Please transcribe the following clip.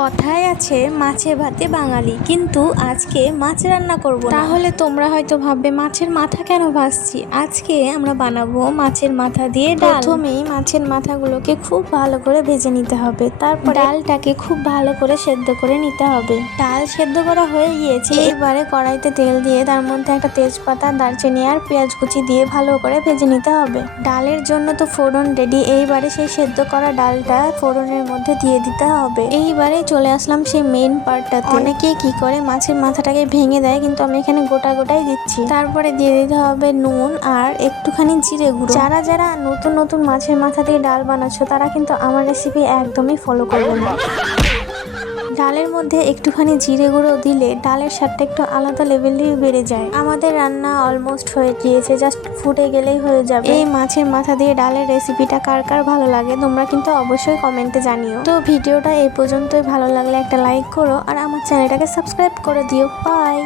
কথায় আছে মাছে ভাতে বাঙালি, কিন্তু আজকে মাছ রান্না করব না। তাহলে তোমরা হয়তো ভাববে মাছের মাথা কেন ভাজছি। আজকে আমরা বানাবো মাছের মাথা দিয়ে ডাল। প্রথমেই মাছের মাথাগুলোকে খুব ভালো করে ভেজে নিতে হবে, তারপর ডালটাকে খুব ভালো করে সেদ্ধ করে নিতে হবে। ডাল সেদ্ধ করা হয়ে গিয়েছে, এবারে কড়াইতে তেল দিয়ে তার মধ্যে একটা তেজপাতা, দারচিনি আর পেঁয়াজ কুচি দিয়ে ভালো করে ভেজে নিতে হবে। ডালের জন্য তো ফোড়ন রেডি, এইবারে সেই সেদ্ধ করা ডালটা ফোড়নের মধ্যে দিয়ে দিতে হবে। এইবারে চলে আসলাম সেই মেইন পার্টটাতে। অনেকে কি করে মাছের মাথাটাকে ভেঙে দেয়, কিন্তু আমি এখানে গোটা গোটাই দিচ্ছি। তারপরে দিয়ে দিতে হবে নুন আর একটুখানি জিরে গুঁড়ো। যারা যারা নতুন নতুন মাছের মাথা দিয়ে ডাল বানাচ্ছ, তারা কিন্তু আমার রেসিপি একদমই ফলো করবে না। ডালের মধ্যে একটুখানি জিরে গুঁড়ো দিলে ডালের স্বাদটা একটু আলাদা লেভেলেই বেড়ে যায়। আমাদের রান্না অলমোস্ট হয়ে গিয়েছে, জাস্ট ফুটে গেলেই হয়ে যাবে। এই মাছের মাথা দিয়ে ডালের রেসিপিটা কার কার ভালো লাগে তোমরা কিন্তু অবশ্যই কমেন্টে জানিও। তো ভিডিওটা এই পর্যন্তই, ভালো লাগলে একটা লাইক করো আর আমার চ্যানেলটাকে সাবস্ক্রাইব করে দিও। বাই।